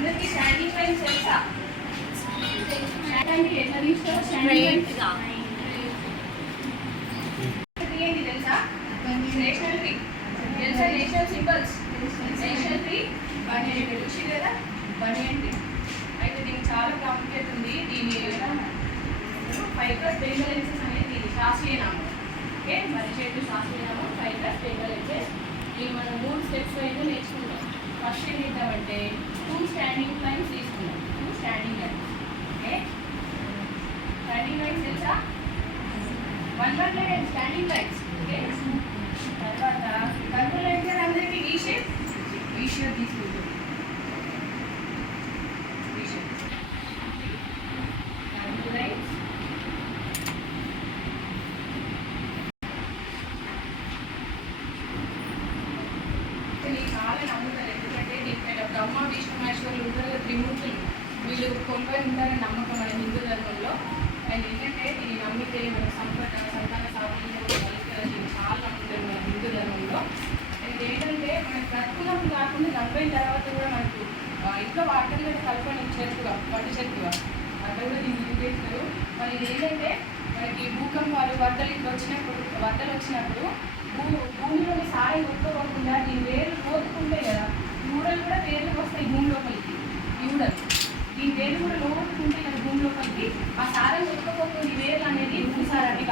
అందరికీ లైన్ తెలుసా? ఎట్లా తీసుకోవాలి తెలుసా? రేషనల్ ఫీ తెలుసా రేషనల్ సింబల్స్? బండి ఏంటి చూసి కదా? బండి ఏంటి అయితే దీనికి చాలా ప్రాముఖ్యత ఉంది. దీని ఫైబర్ బెంగలెన్సెస్ అనేది శాస్త్రీయ నామం. ఓకే? మరి చెట్టు శాస్త్రీయ నామం ఫైబర్ బెంగలెన్సెస్ దీన్ని మనం మూడు స్టెప్స్ అయితే నేర్చుకుంటాం. స్టాండింగ్ లైన్స్ తీసుకున్నాం standing lines okay standing lines తెలుసా one one standing lines okay తర్వాత కర్వ్ లైన్స్ వీళ్ళు కొంపై ఉంటారని నమ్మకం మన హిందూ ధర్మంలో. అండ్ ఏంటంటే ఈ నమ్మితే మన సంపద సంతాన సాఫల్యం చాలా నమ్ముతారు మన హిందూ ధర్మంలో. అండ్ ఏంటంటే మనకి బ్రతుకున్నప్పుడు కాకుండా చనిపోయిన తర్వాత కూడా మనకు ఇంట్లో వాటర్ మీద కలపని చెరుకుగా పట్టు చెరుకుగా అక్కడ కూడా దీన్ని యూజ్ మరి ఏంటంటే మనకి భూకంపాలు వరదలు ఇట్లా వచ్చినప్పుడు వరదలు వచ్చినప్పుడు భూ భూమిలోని సాయి కొట్టుకోకుండా దీని వేరు లోతుకుంటాయి సారం కొట్టుకోకుండా వేర్లు అనేది భూమి సారాన్ని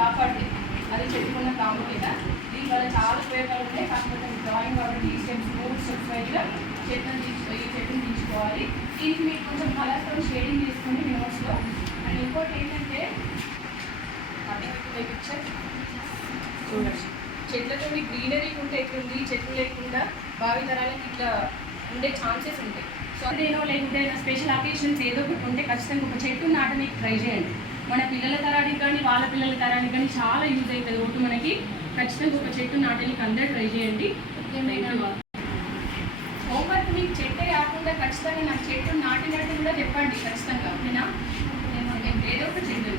అది చెప్పుకున్న ప్రాముఖ్యత దీనివల్ల చాలా ఉపయోగాలు ఉంటాయి. కాకపోతే డ్రాయింగ్ కాబట్టి ఈ స్టెప్స్ మూడు స్టెప్స్ వైజ్గా చెట్టును తీసుకోవాలి చెట్టును తీసుకోవాలి. దీనికి మీరు కొంచెం కలర్తో షేడింగ్ చేసుకుని మీ నోట్స్లో అండ్ ఇంకోటి ఏంటంటే పిక్చర్ చూడండి. చెట్లతో గ్రీనరీ ఉంటే ఎట్లుంది? చెట్లు లేకుండా భావితరాలకి ఇట్లా ఉండే ఛాన్సెస్ ఉంటాయి. సో అదేనో లేకుంటే స్పెషల్ అకేషన్స్ ఏదో ఒకటి ఉంటే ఖచ్చితంగా ఒక చెట్టు నాటడానికి ట్రై చేయండి. మన పిల్లల తరానికి కానీ వాళ్ళ పిల్లల తరానికి కానీ చాలా యూజ్ అవుతుంది. ఒకటి మనకి ఖచ్చితంగా ఒక చెట్టు నాటడానికి అందరూ ట్రై చేయండి. హోంవర్క్ మీకు చెట్టే కాకుండా ఖచ్చితంగా నాకు చెట్టు నాటినట్టు కూడా చెప్పండి. ఖచ్చితంగా ఓకేనా? నేను ఏదో ఒక చెట్టు.